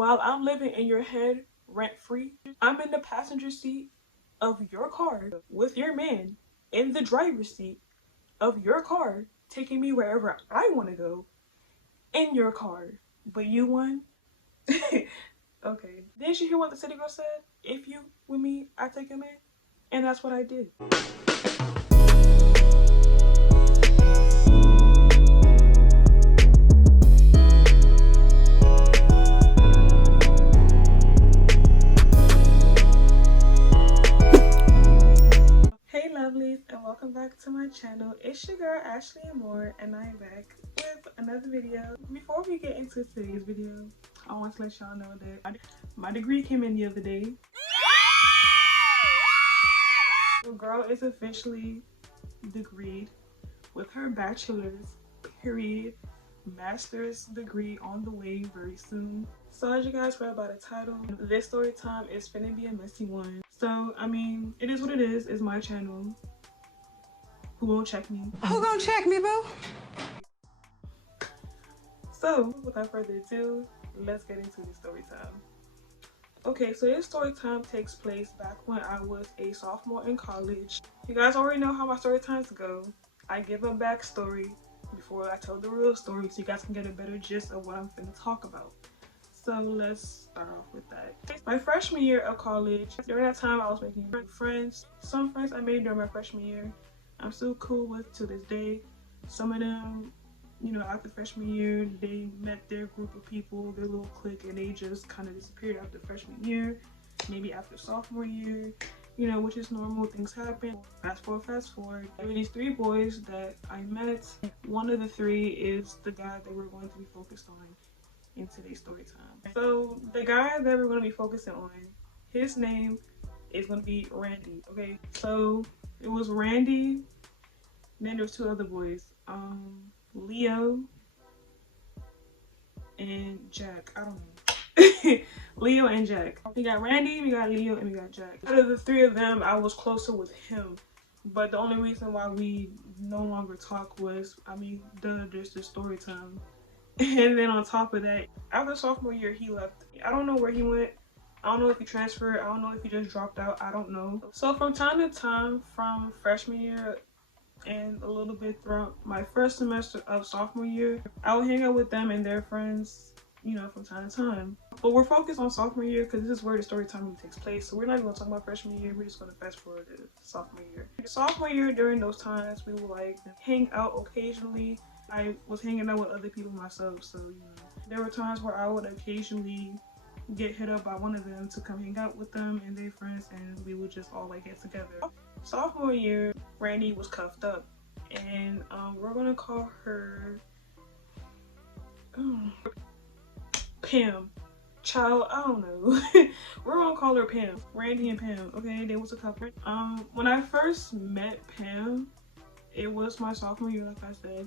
while I'm living in your head rent-free, I'm in the passenger seat of your car with your man in the driver's seat of your car, taking me wherever I want to go in your car. But you won? Okay. Didn't you hear what the city girl said? If you with me, I take him in. And that's what I did. Hey lovelies, and welcome back to my channel. It's your girl Ashley Moore, and I'm back with another video. Before we get into today's video, I want to let y'all know that my degree came in the other day. The girl is officially degreed with her bachelor's, period, master's degree on the way very soon. So as you guys read by the title, this story time is finna be a messy one. So I mean, it is what it is. It's my channel. Who won't check me? Who gonna check me, boo? So without further ado, let's get into the story time. Okay, so this story time takes place back when I was a sophomore in college. You guys already know how my story times go. I give a backstory before I tell the real story so you guys can get a better gist of what I'm finna talk about. So let's start off with that. My freshman year of college, during that time I was making friends. Some friends I made during my freshman year I'm still cool with to this day. Some of them, you know, after freshman year, they met their group of people, their little clique, and they just kind of disappeared after freshman year, maybe after sophomore year, you know, which is normal, things happen. Fast forward. There were these three boys that I met. One of the three is the guy that we're going to be focused on in today's story time. So the guy that we're going to be focusing on, his name is going to be Randy, okay? So it was Randy, then there was two other boys, Leo and Jack. I don't know. Leo and Jack. We got Randy, we got Leo, and we got Jack. Out of the three of them, I was closer with him. But the only reason why we no longer talk was, I mean, there's the story time. And then on top of that, after sophomore year, he left. I don't know where he went. I don't know if he transferred. I don't know if he just dropped out. I don't know. So from time to time, from freshman year and a little bit throughout my first semester of sophomore year, I would hang out with them and their friends, you know, from time to time. But we're focused on sophomore year because this is where the story time really takes place. So we're not even going to talk about freshman year. We're just going to fast forward to sophomore year. Sophomore year, during those times, we would like hang out occasionally. I was hanging out with other people myself, so you know, there were times where I would occasionally get hit up by one of them to come hang out with them and their friends, and we would just all like get together. Sophomore year, Randy was cuffed up, and we're gonna call her Pam. Child, I don't know. We're gonna call her Pam. Randy and Pam, okay? They was a couple. When I first met Pam, it was my sophomore year, like I said.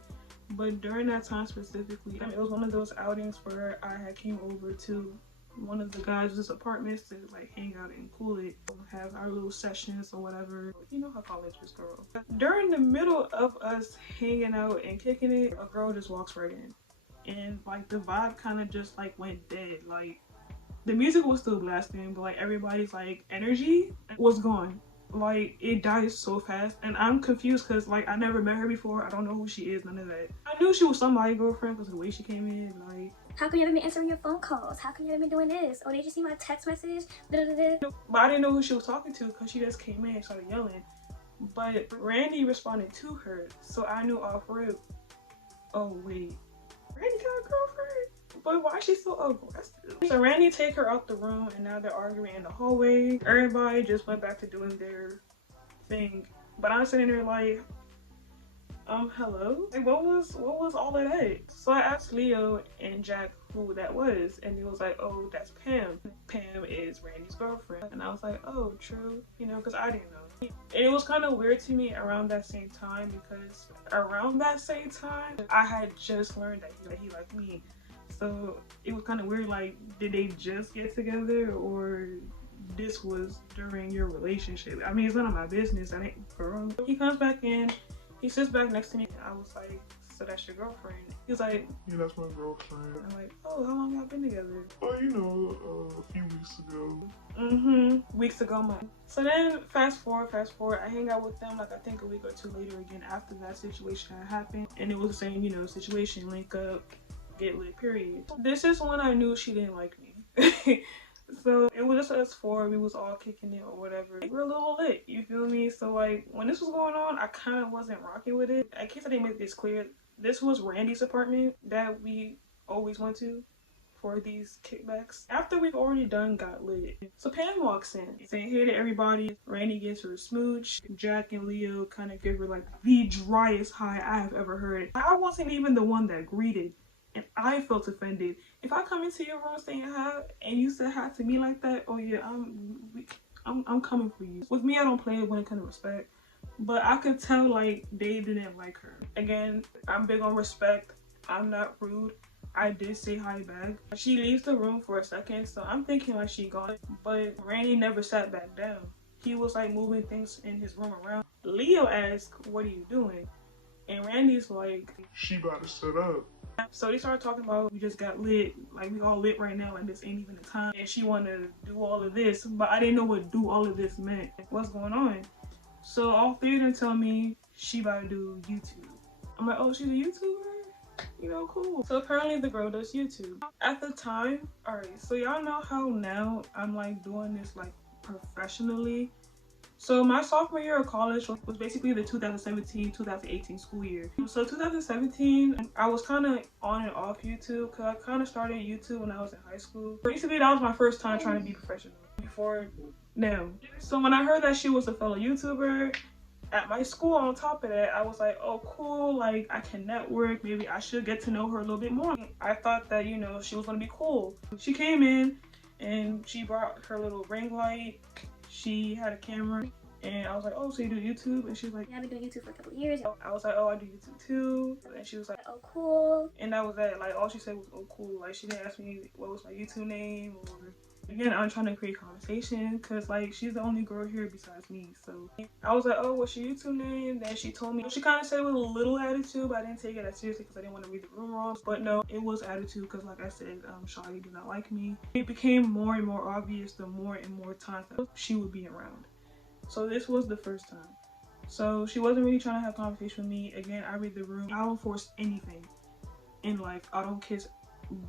But during that time specifically, it was one of those outings where I had came over to one of the guys' apartments to like hang out and cool it, have our little sessions or whatever. You know how college is, girl. During the middle of us hanging out and kicking it, a girl just walks right in. And like the vibe kind of just like went dead. Like the music was still blasting, but like everybody's like energy was gone. Like it dies so fast, and I'm confused because like I never met her before. I don't know who she is, none of that. I knew she was somebody's girlfriend because the way she came in, like, how come you haven't been answering your phone calls? How come you haven't been doing this? Oh, did you see my text message? But I didn't know who she was talking to because she just came in and started yelling. But Randy responded to her, so I knew off rip. Oh wait, Randy got a girlfriend? But why is she so aggressive? So Randy take her out the room, and now they're arguing in the hallway. Everybody just went back to doing their thing, but I'm sitting there like, hello? Like, what was all of that? So I asked Leo and Jack who that was, and he was like, oh, that's Pam. Pam is Randy's girlfriend. And I was like, oh, true, you know, because I didn't know. And it was kind of weird to me around that same time, because around that same time, I had just learned that he liked me. So it was kind of weird, like, did they just get together, or this was during your relationship? I mean, it's none of my business. I ain't girl. He comes back in, he sits back next to me, and I was like, so that's your girlfriend? He was like, yeah, that's my girlfriend. I'm like, oh, how long y'all been together? Oh, you know, a few weeks ago. Weeks ago, So then fast forward, I hang out with them like I think a week or two later again after that situation had happened. And it was the same, you know, situation, link up, get lit, period. This is when I knew she didn't like me. So it was just us four, we was all kicking it or whatever. We're a little lit, you feel me? So like when this was going on, I kind of wasn't rocking with it. In case I didn't make this clear, this was Randy's apartment that we always went to for these kickbacks. After we've already got lit, so Pam walks in saying hey to everybody. Randy gives her a smooch. Jack and Leo kind of give her like the driest hi I have ever heard. I wasn't even the one that greeted, and I felt offended. If I come into your room saying hi and you said hi to me like that, oh yeah, I'm coming for you. With me, I don't play when it comes to respect, but I could tell like they didn't like her. Again, I'm big on respect. I'm not rude. I did say hi back. She leaves the room for a second, so I'm thinking like she gone, but Randy never sat back down. He was like moving things in his room around. Leo asked, what are you doing? And Randy's like, she about to set up. So they started talking about we just got lit, like we all lit right now and this ain't even the time. And she wanted to do all of this, but I didn't know what do all of this meant. What's going on? So all three of them tell me she about to do YouTube. I'm like, oh, she's a YouTuber? You know, cool. So apparently the girl does YouTube. At the time, alright, so y'all know how now I'm like doing this like professionally. So my sophomore year of college was basically the 2017-2018 school year. So 2017, I was kind of on and off YouTube because I kind of started YouTube when I was in high school. Basically, that was my first time trying to be professional before now. So when I heard that she was a fellow YouTuber at my school, on top of that, I was like, oh cool, like I can network, maybe I should get to know her a little bit more. I thought that, you know, she was gonna be cool. She came in and she brought her little ring light. She had a camera and I was like, oh, so you do YouTube? And she was like, yeah, I've been doing YouTube for a couple of years. I was like, oh, I do YouTube too. And she was like, oh, cool. And that was that. Like, all she said was, oh, cool. Like, she didn't ask me what was my YouTube name or... Again, I'm trying to create conversation because, like, she's the only girl here besides me. So I was like, oh, what's your YouTube name? Then she told me, she kind of said it with a little attitude, but I didn't take it as seriously because I didn't want to read the room wrong. But no, it was attitude because, like I said, Shawty did not like me. It became more and more obvious the more and more times that she would be around. So this was the first time. So she wasn't really trying to have conversation with me. Again, I read the room. I don't force anything in life. I don't kiss,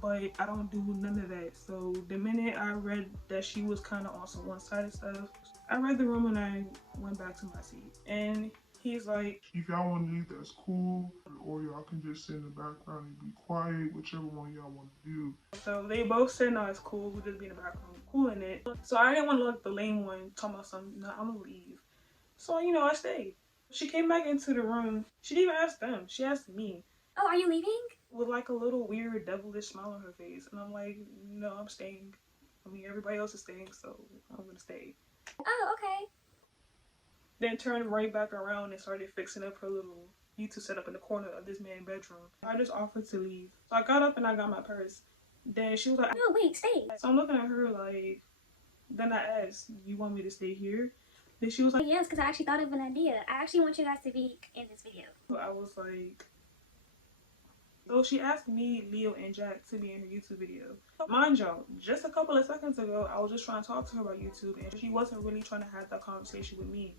but I don't do none of that. So the minute I read that she was kind of on some one-sided stuff, I read the room and I went back to my seat. And he's like, if y'all want to leave, that's cool, or y'all can just sit in the background and be quiet, whichever one y'all want to do. So they both said, no, it's cool, we'll just be in the background, cool in it. So I didn't want to look the lame one talking about something, no, I'm gonna leave. So, you know, I stayed. She came back into the room. She didn't even ask them, she asked me. Oh, are you leaving? With like a little weird devilish smile on her face. And I'm like, no, I'm staying. I mean, everybody else is staying, so I'm gonna stay. Oh, okay. Then turned right back around and started fixing up her little YouTube setup in the corner of this man's bedroom. I just offered to leave. So I got up and I got my purse. Then she was like, no, wait, stay. So I'm looking at her like, then I asked, you want me to stay here? Then she was like, yes, because I actually thought of an idea. I actually want you guys to be in this video. I was like, so she asked me, Leo, and Jack to be in her YouTube video. Mind y'all, just a couple of seconds ago, I was just trying to talk to her about YouTube and she wasn't really trying to have that conversation with me.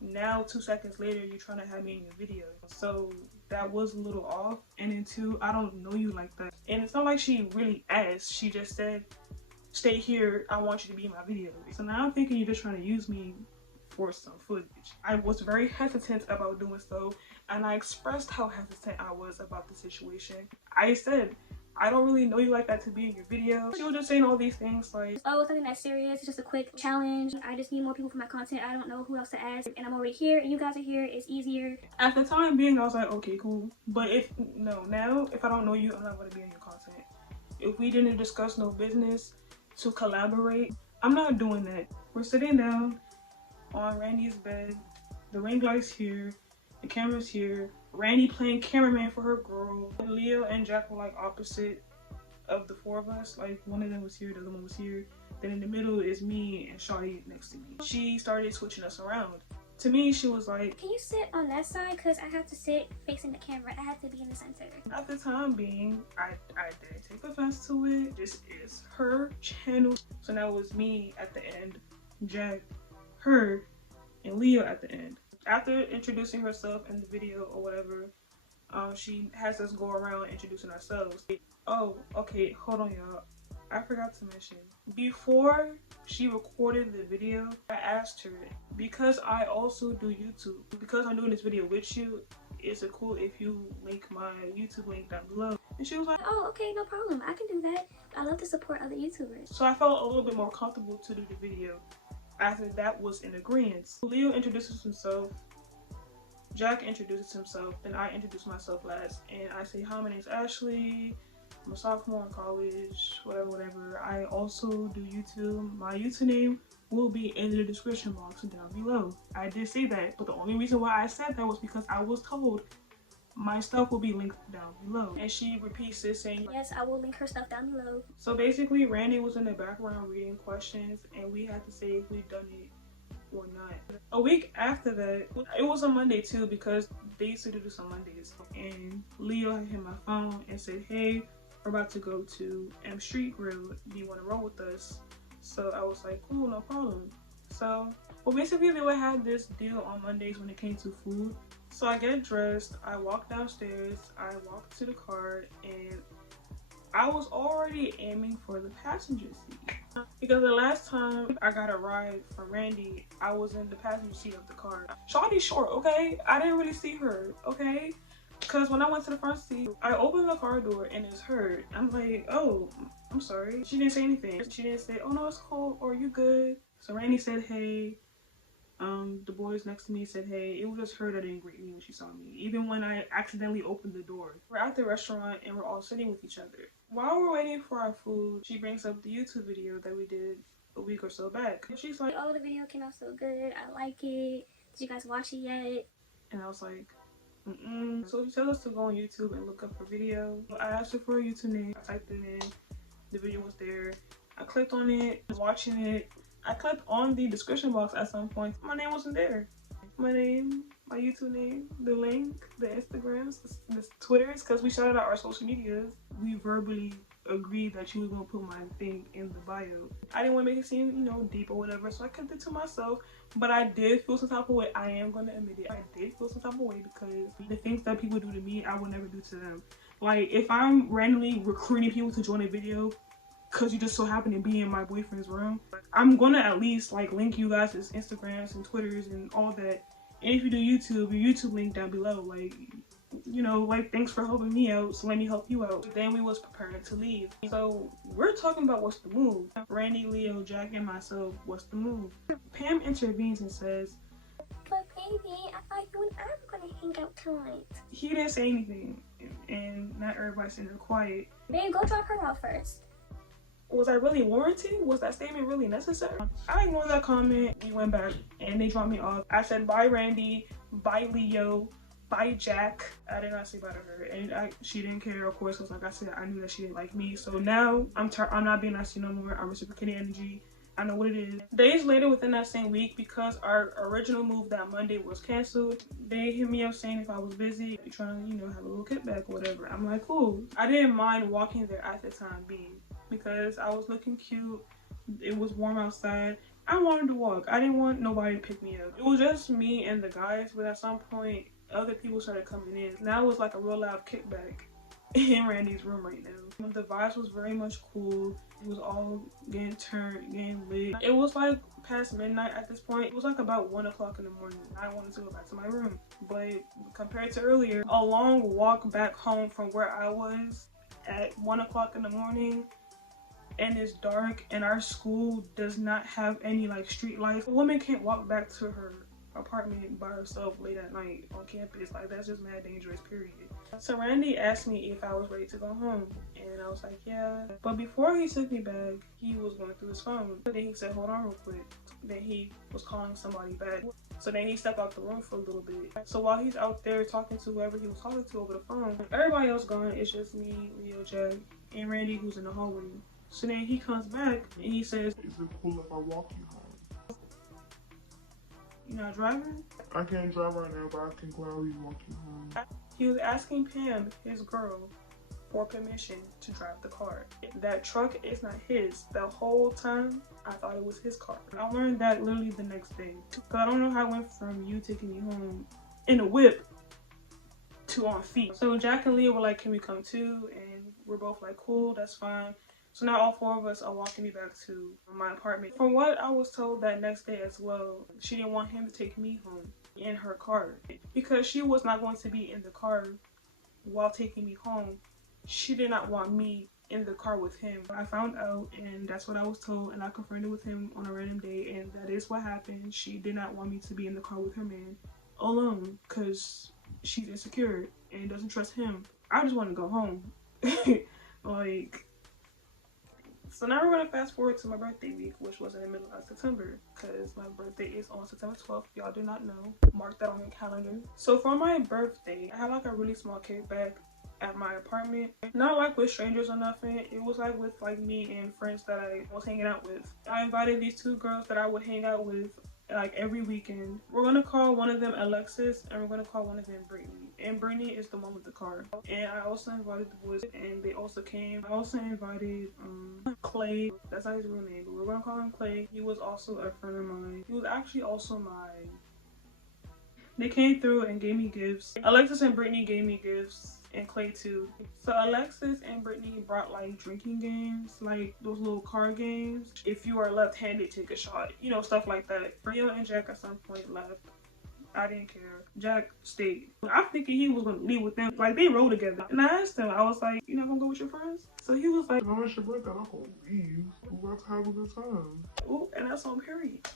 Now, 2 seconds later, you're trying to have me in your video. So that was a little off. And then two, I don't know you like that. And it's not like she really asked. She just said, stay here, I want you to be in my video. So now I'm thinking you're just trying to use me for some footage. I was very hesitant about doing so, and I expressed how hesitant I was about the situation. I said, I don't really know you like that to be in your video. She was just saying all these things like, oh, it's nothing that serious, it's just a quick challenge. I just need more people for my content. I don't know who else to ask, and I'm already here and you guys are here, it's easier. At the time being, I was like, okay, cool. But now, if I don't know you, I'm not gonna be in your content. If we didn't discuss no business to collaborate, I'm not doing that. We're sitting down on Randy's bed, the ring light's here, the camera's here, Randy playing cameraman for her girl. Leo and Jack were like opposite of the four of us. Like one of them was here, the other one was here. Then in the middle is me and Shawty next to me. She started switching us around. To me, she was like, can you sit on that side? Because I have to sit facing the camera. I have to be in the center. at the time being, I didn't take offense to it. This is her channel. So now it was me at the end, Jack, her, and Leo at the end. After introducing herself in the video or whatever, she has us go around introducing ourselves. Oh, okay, hold on, y'all. I forgot to mention, before she recorded the video, I asked her, because I also do YouTube, because I'm doing this video with you, is it cool if you link my YouTube link down below? And she was like, oh, okay, no problem. I can do that. I love to support other YouTubers. so I felt a little bit more comfortable to do the video. After that was in agreement. Leo introduces himself, Jack introduces himself, and I introduce myself last. And I say, hi, my name's Ashley. I'm a sophomore in college, whatever. I also do YouTube. My YouTube name will be in the description box down below. I did say that, but the only reason why I said that was because I was told my stuff will be linked down below. And she repeats this saying, yes, I will link her stuff down below. So basically, Randy was in the background reading questions, and we had to say if we'd done it or not. A week after that, it was a Monday too, because they used to do this on Mondays. And Leo hit my phone and said, hey, we're about to go to M Street Grill. Do you want to roll with us? So I was like, cool, no problem. So, well, basically they would have this deal on Mondays when it came to food. So I get dressed, I walk downstairs, I walk to the car, and I was already aiming for the passenger seat. Because the last time I got a ride from Randy, I was in the passenger seat of the car. Shawty's short, okay? I didn't really see her, okay? Because when I went to the front seat, I opened the car door and it's her. I'm like, oh, I'm sorry. She didn't say anything. She didn't say, oh no, it's cool, or you good? So Randy said, hey. The boys next to me said, hey. It was just her that didn't greet me when she saw me, even when I accidentally opened the door. We're at the restaurant and we're all sitting with each other. While we're waiting for our food, she brings up the YouTube video that we did a week or so back. And she's like, oh, the video came out so good. I like it. Did you guys watch it yet? and I was like, mm-mm. So she tells us to go on YouTube and look up her video. I asked her for a YouTube name. I typed it in. The video was there. I clicked on it, watching it. I clicked on the description box at some point. My name wasn't there. My name, my YouTube name, the link, the Instagrams, the Twitters, because we shouted out our social medias. We verbally agreed that she was going to put my thing in the bio. I didn't want to make it seem, you know, deep or whatever, so I kept it to myself. But I did feel some type of way. I am going to admit it. I did feel some type of way because the things that people do to me, I would never do to them. Like, if I'm randomly recruiting people to join a video because you just so happen to be in my boyfriend's room, I'm gonna at least like link you guys' Instagrams and Twitters and all that. And if you do YouTube, your YouTube link down below. Like, you know, like, thanks for helping me out, so let me help you out. Then we was preparing to leave. So we're talking about what's the move. Randy, Leo, Jack, and myself, what's the move? Pam intervenes and says, but baby, I thought you and I were gonna hang out tonight. he didn't say anything, and not everybody's sitting there quiet. Babe, go drop her off first. Was I really warranted? Was that statement really necessary? I ignored that comment. We went back and they dropped me off. I said bye Randy, bye Leo, bye Jack. I did not say bye to her, and she didn't care, of course, because like I said, I knew that she didn't like me. So now I'm not being nasty no more. I'm reciprocating energy. I know what it is. Days later, within that same week, because our original move that Monday was canceled, they hit me up saying if I was busy, trying to, you know, have a little kickback or whatever. I'm like, cool. I didn't mind walking there at the time being, because I was looking cute. It was warm outside. I wanted to walk. I didn't want nobody to pick me up. It was just me and the guys, but at some point, other people started coming in. Now it was like a real loud kickback in Randy's room right now. The vibes was very much cool. It was all getting turned, getting lit. It was like past midnight at this point. It was like about 1 o'clock in the morning. I wanted to go back to my room. But compared to earlier, a long walk back home from where I was at 1 o'clock in the morning, and it's dark, and our school does not have any like street lights. A woman can't walk back to her apartment by herself late at night on campus. Like, that's just mad dangerous, period. So Randy asked me if I was ready to go home, and I was like, yeah. But before he took me back, he was going through his phone. Then he said, hold on real quick. Then he was calling somebody back. So then he stepped out the room for a little bit. So while he's out there talking to whoever he was talking to over the phone, everybody else gone. It's just me, Leo, Jack, and Randy, who's in the hallway. So then he comes back and he says, is it cool if I walk you home? You're not driving? I can't drive right now, but I can gladly walk you home. He was asking Pam, his girl, for permission to drive the car. That truck is not his. The whole time, I thought it was his car. I learned that literally the next day. Because I don't know how it went from you taking me home in a whip to on feet. So Jack and Leah were like, can we come too? And we're both like, cool, that's fine. So now all four of us are walking me back to my apartment. From what I was told that next day as well, she didn't want him to take me home in her car. Because she was not going to be in the car while taking me home. She did not want me in the car with him. I found out, and that's what I was told, and I confronted with him on a random day, and that is what happened. She did not want me to be in the car with her man alone because she's insecure and doesn't trust him. I just want to go home. Like, so now we're gonna fast forward to my birthday week, which was in the middle of September, because my birthday is on September 12th. Y'all do not know. Mark that on your calendar. So for my birthday, I had like a really small kickback at my apartment. Not like with strangers or nothing. It was like with like me and friends that I was hanging out with. I invited these two girls that I would hang out with like every weekend. We're gonna call one of them Alexis and we're gonna call one of them Brittany. And Brittany is the one with the car. And I also invited the boys and they also came. I also invited Clay. That's not his real name, but we're gonna call him Clay. He was also a friend of mine. He was actually also They came through and gave me gifts. Alexis and Brittany gave me gifts. And Clay too. So Alexis and Brittany brought like drinking games, like those little card games. If you are left-handed, take a shot. You know, stuff like that. Rio and Jack at some point left. I didn't care. Jack stayed. I'm thinking he was gonna leave with them. Like they rode together. And I asked him, I was like, you not gonna go with your friends? So he was like, No, it's your birthday, I'm not gonna leave. We're about to have a good time. ooh, and that's on period.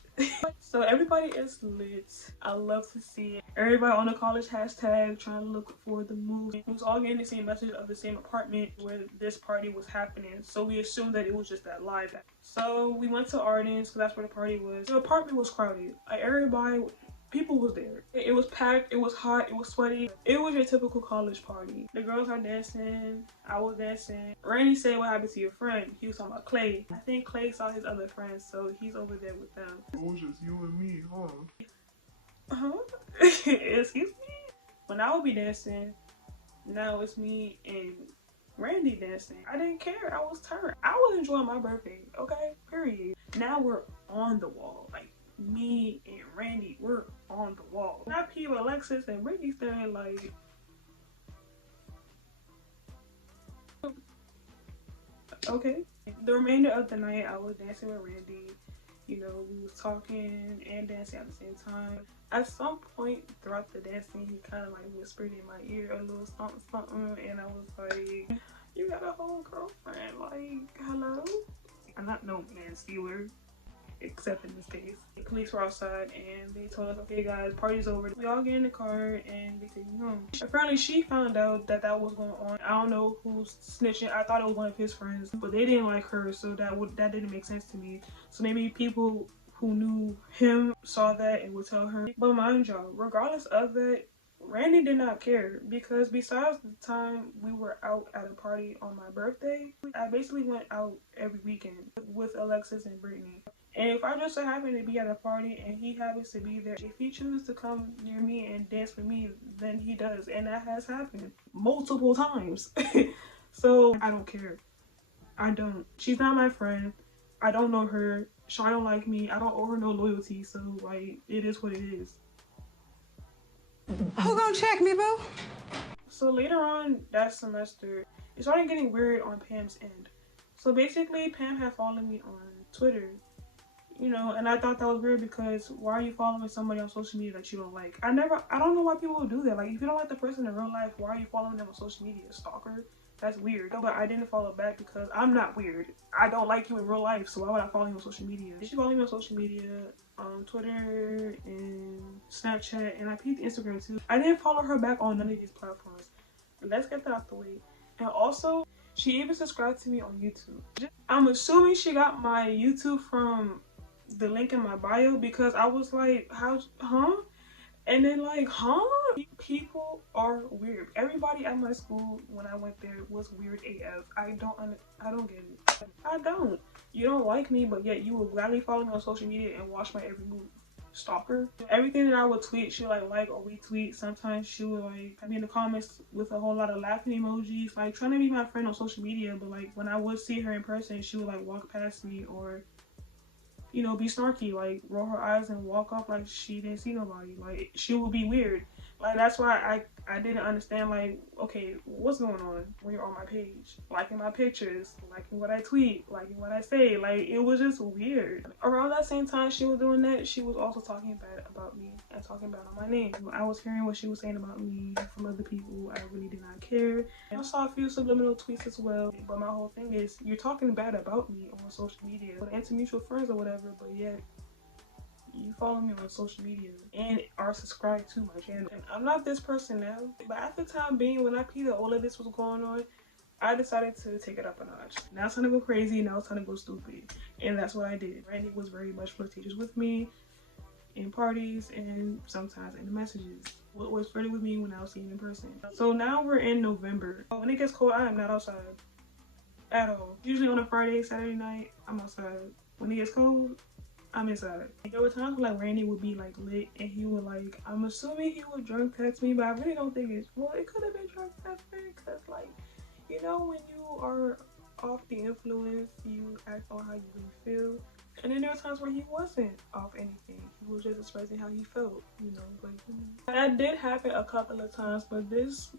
So everybody is lit. I love to see it. Everybody on the college hashtag trying to look for the move. We was all getting the same message of the same apartment where this party was happening. So we assumed that it was just that live. So we went to Arden's, so that's where the party was. The apartment was crowded. Like everybody, people was there. It was packed, it was hot, it was sweaty. It was your typical college party. The girls are dancing, I was dancing. Randy said, what happened to your friend? He was talking about Clay. I think Clay saw his other friends, so he's over there with them. It was just you and me, huh? Excuse me? When I would be dancing, now it's me and Randy dancing. I didn't care, I was turned. I was enjoying my birthday, okay? Period. Now we're on the wall. Like, me and Randy, we're on the wall. I pee with Alexis and Brittany standing like, okay. The remainder of the night, I was dancing with Randy. You know, we was talking and dancing at the same time. At some point throughout the dancing, he kind of like whispered in my ear a little something, something, and I was like, you got a whole girlfriend, like, hello? I'm not no man stealer. Except in this case. The police were outside and they told us, okay guys, party's over. We all get in the car and they take me home. Apparently she found out that that was going on. I don't know who's snitching. I thought it was one of his friends, but they didn't like her, so that didn't make sense to me. So maybe people who knew him saw that and would tell her. But mind y'all, regardless of that, Randy did not care because besides the time we were out at a party on my birthday, I basically went out every weekend with Alexis and Brittany. And if I just so happen to be at a party and he happens to be there, if he chooses to come near me and dance with me, then he does. And that has happened multiple times. So I don't care. I don't. She's not my friend. I don't know her. She don't like me. I don't owe her no loyalty. So like, it is what it is. Who gonna check me, boo? So later on that semester, it started getting weird on Pam's end. So basically, Pam had followed me on Twitter. You know, and I thought that was weird because why are you following somebody on social media that you don't like? I don't know why people would do that. Like, if you don't like the person in real life, why are you following them on social media? Stalker? That's weird. But I didn't follow back because I'm not weird. I don't like you in real life, so why would I follow you on social media? She followed me on social media, Twitter and Snapchat, and I peeped Instagram too. I didn't follow her back on none of these platforms. But let's get that out the way. And also, she even subscribed to me on YouTube. I'm assuming she got my YouTube from the link in my bio because I was like, huh? And then like, huh? People are weird. Everybody at my school when I went there was weird AF. I don't get it. I don't. You don't like me, but yet you will gladly follow me on social media and watch my every move. stalker. Everything that I would tweet, she would like or retweet. Sometimes she would like be in the comments with a whole lot of laughing emojis, like trying to be my friend on social media. But like when I would see her in person, she would like walk past me or, you know, be snarky, like roll her eyes and walk off like she didn't see nobody. Like she would be weird. Like that's why I didn't understand, like, okay, what's going on when you're on my page, liking my pictures, liking what I tweet, liking what I say. Like it was just weird. Around that same time she was doing that, she was also talking bad about me and talking bad on my name. I was hearing what she was saying about me from other people. I really did not care. And I saw a few subliminal tweets as well. But my whole thing is, you're talking bad about me on social media and to mutual friends or whatever, but yet you follow me on social media and are subscribed to my channel. And I'm not this person now, but at the time being, when I peeped that all of this was going on, I decided to take it up a notch. Now it's time to go crazy, now it's time to go stupid. And that's what I did. Randy was very much flirtatious with me in parties and sometimes in the messages. What was flirting with me when I was seeing him in person. So now we're in November. When it gets cold, I am not outside at all. Usually on a Friday, Saturday night, I'm outside. When it gets cold, I'm inside. There were times where like Randy would be like lit and he would like, I'm assuming he would drunk text me, but I really don't think it's, well, it could have been drunk texting, because like, you know, when you are off the influence, you act on how you really feel. And then there were times where he wasn't off anything. He was just expressing how he felt, you know, like, that did happen a couple of times, but this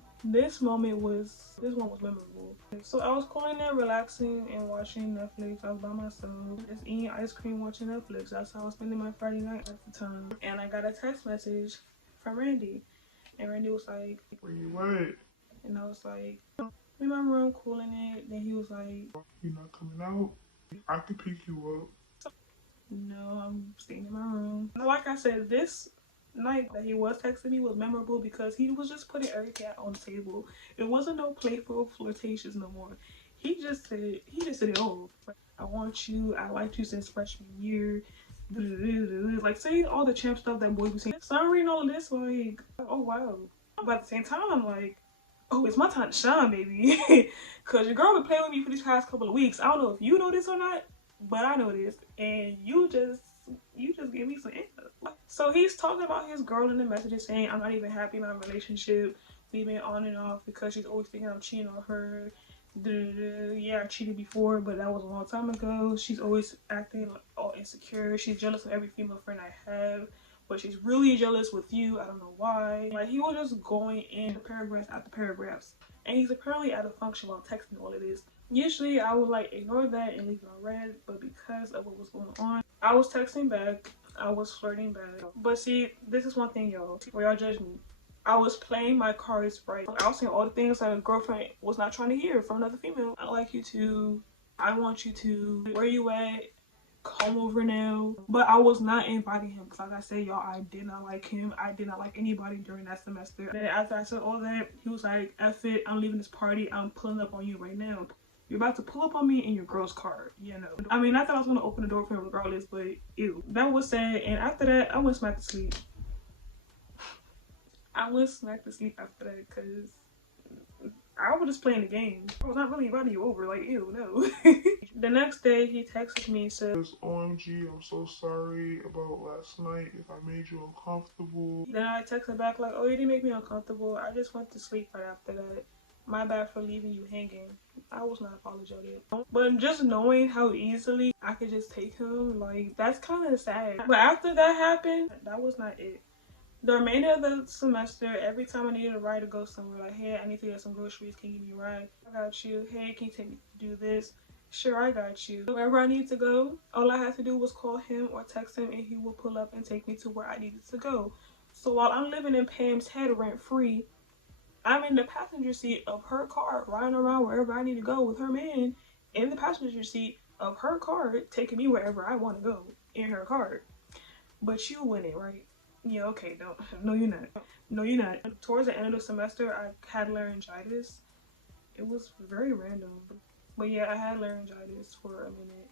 one was memorable. So I was calling there relaxing and watching Netflix. I was by myself, just eating ice cream, watching Netflix. That's how I was spending my Friday night at the time. And I got a text message from Randy. And Randy was like, where you at? and I was like, I'm in my room cooling it. Then he was like, You not coming out? I could pick you up. no, I'm staying in my room. Like I said, this night that he was texting me was memorable because he was just putting everything on the table. It wasn't no playful flirtatious no more. He just said it all. I want you, I liked you since freshman year. Like saying all the champ stuff that boys be saying. So I'm reading all of this like, oh wow. But at the same time I'm like, oh, it's my time to shine, baby. Cause your girl been playing with me for these past couple of weeks. I don't know if you know this or not, but I know this, and you just gave me some info. So he's talking about his girl in the messages saying, I'm not even happy in my relationship. We've been on and off because she's always thinking I'm cheating on her. Yeah, I cheated before, but that was a long time ago. She's always acting like all insecure. She's jealous of every female friend I have, but she's really jealous with you. I don't know why. Like, he was just going in paragraphs after paragraphs, and he's apparently out of function while texting all of this. Usually I would like ignore that and leave it on red, but because of what was going on, I was texting back, I was flirting back. But see, this is one thing, y'all, where y'all judge me. I was playing my cards right. I was saying all the things that a girlfriend was not trying to hear from another female. I like you to, I want you to, where you at, come over now. But I was not inviting him because, like I said, y'all, I did not like him. I did not like anybody during that semester. Then after I said all that, he was like, F it, I'm leaving this party, I'm pulling up on you right now. You're about to pull up on me in your girl's car, you know. I mean, I thought I was gonna open the door for him regardless, but ew. That was sad, and after that, I went smack to sleep. I went smack to sleep after that, because I was just playing the game. I was not really inviting you over, like, ew, no. The next day, he texted me and said, OMG, I'm so sorry about last night if I made you uncomfortable. Then I texted back like, oh, you didn't make me uncomfortable. I just went to sleep right after that. My bad for leaving you hanging. I was not apologetic. But just knowing how easily I could just take him, like, that's kind of sad. But after that happened, that was not it. The remainder of the semester, every time I needed a ride to go somewhere, like, hey, I need to get some groceries, can you give me a ride? I got you. Hey, can you take me to do this? Sure, I got you. Wherever I need to go, all I had to do was call him or text him and he will pull up and take me to where I needed to go. So while I'm living in Pam's head rent-free, I'm in the passenger seat of her car, riding around wherever I need to go with her man in the passenger seat of her car, taking me wherever I want to go in her car. But you winning, right? Yeah, okay, no, you're not. No, you're not. Towards the end of the semester, I had laryngitis. It was very random. But yeah, I had laryngitis for a minute.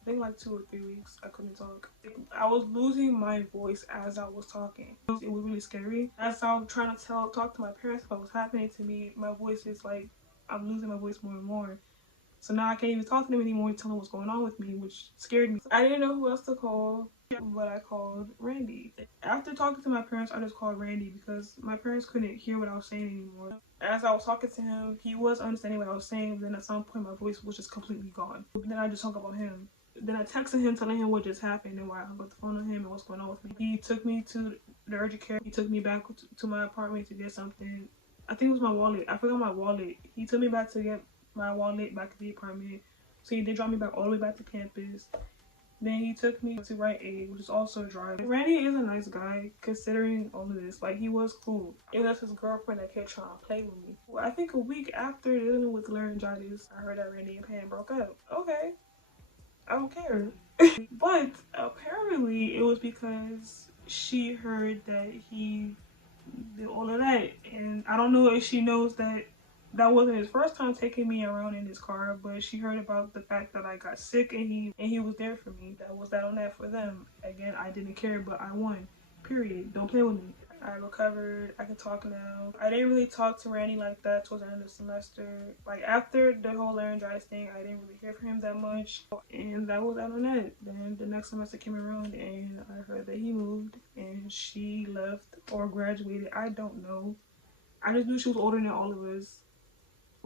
I think like 2 or 3 weeks. I couldn't talk. I was losing my voice as I was talking. It was really scary. As I was trying to talk to my parents about what was happening to me, my voice is like, I'm losing my voice more and more. So now I can't even talk to them anymore and tell them what's going on with me, which scared me. I didn't know who else to call, but I called Randy. After talking to my parents, I just called Randy because my parents couldn't hear what I was saying anymore. As I was talking to him, he was understanding what I was saying, then at some point my voice was just completely gone. Then I just hung up on him. Then I texted him telling him what just happened and why I hung up the phone on him and what's going on with me. He took me to the urgent care. He took me back to my apartment to get something. I think it was my wallet. I forgot my wallet. He took me back to get my wallet back at the apartment. So he did drop me back all the way back to campus. Then he took me to Rite Aid, which is also a drive. Randy is a nice guy, considering all of this. Like, he was cool. It was his girlfriend that kept trying to play with me. Well, I think a week after dealing with laryngitis, I heard that Randy and Pam broke up. Okay. I don't care. But apparently it was because she heard that he did all of that. And I don't know if she knows that that wasn't his first time taking me around in his car, but she heard about the fact that I got sick and he was there for me. That was that on that for them. Again, I didn't care, but I won. Period. Don't play with me. I recovered. I can talk now. I didn't really talk to Randy like that towards the end of the semester. Like, after the whole laryngitis thing, I didn't really hear from him that much. And that was that on that. Then the next semester came around and I heard that he moved and she left or graduated. I don't know. I just knew she was older than all of us.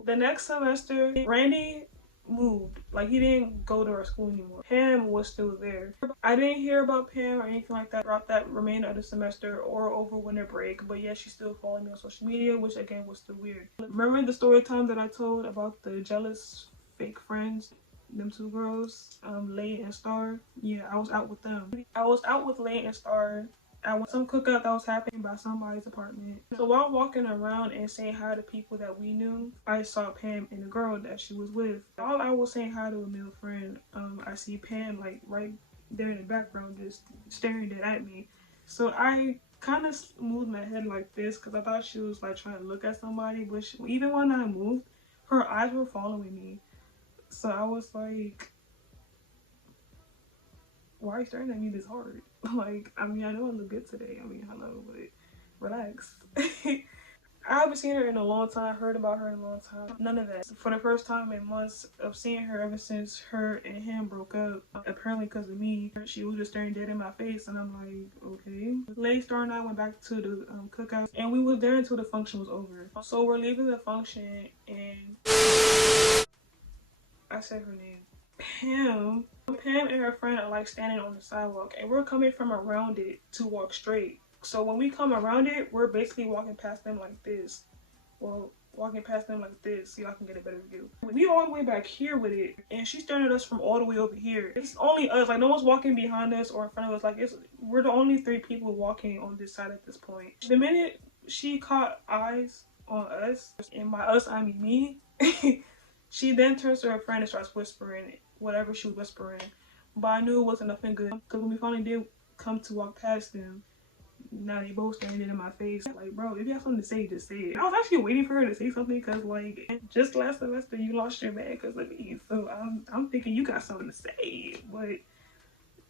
The next semester, Randy moved. Like, he didn't go to our school anymore. Pam was still there. I didn't hear about Pam or anything like that throughout that remainder of the semester or over winter break, but yeah, she still followed me on social media, which again was still weird. Remember the story time that I told about the jealous fake friends? Them two girls, Lay and Star? Yeah, I was out with them. I was out with Lay and Star at some cookout that was happening by somebody's apartment. So while walking around and saying hi to people that we knew, I saw Pam and the girl that she was with. While I was saying hi to a male friend, I see Pam like right there in the background just staring dead at me. So I kind of moved my head like this because I thought she was like trying to look at somebody, but even when I moved, her eyes were following me. So I was like, why are you staring at me this hard? Like, I mean, I know I look good today. I mean, hello, but relax. I haven't seen her in a long time, heard about her in a long time. None of that. For the first time in months of seeing her ever since her and him broke up, apparently because of me, she was just staring dead in my face, and I'm like, okay. Lady Star and I went back to the cookout, and we was there until the function was over. So we're leaving the function, and I said her name. Pam and her friend are like standing on the sidewalk and we're coming from around it to walk straight. So when we come around it, we're basically walking past them like this. Well, walking past them like this so y'all can get a better view. We all the way back here with it and she's staring at us from all the way over here. It's only us, like no one's walking behind us or in front of us. Like we're the only 3 people walking on this side at this point. The minute she caught eyes on us, and by us I mean me, she then turns to her friend and starts whispering whatever she was whispering. But I knew it wasn't nothing good because when we finally did come to walk past them, now they both staring in my face. Like, bro, if you have something to say, just say it. I was actually waiting for her to say something because, like, just last semester you lost your man because of me. So I'm thinking you got something to say, but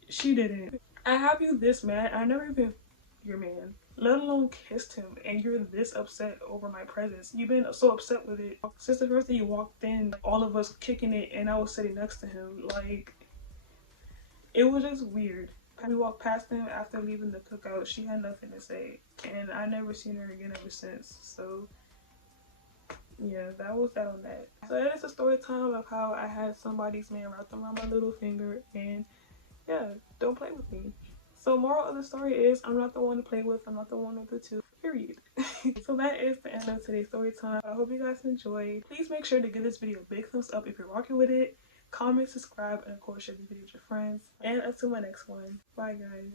she didn't. I have you this mad. I never even your man, let alone kissed him, and you're this upset over my presence. You've been so upset with it since the first day you walked in, all of us kicking it, and I was sitting next to him. Like, it was just weird. We walked past him after leaving the cookout. She had nothing to say, and I never seen her again ever since. So yeah, that was that on that. So that is a story time of how I had somebody's man wrapped around my little finger, and yeah, don't play with me. So moral of the story is, I'm not the one to play with, I'm not the one with the two, period. So that is the end of today's story time. I hope you guys enjoyed. Please make sure to give this video a big thumbs up if you're rocking with it. Comment, subscribe, and of course share this video with your friends. And until my next one, bye guys.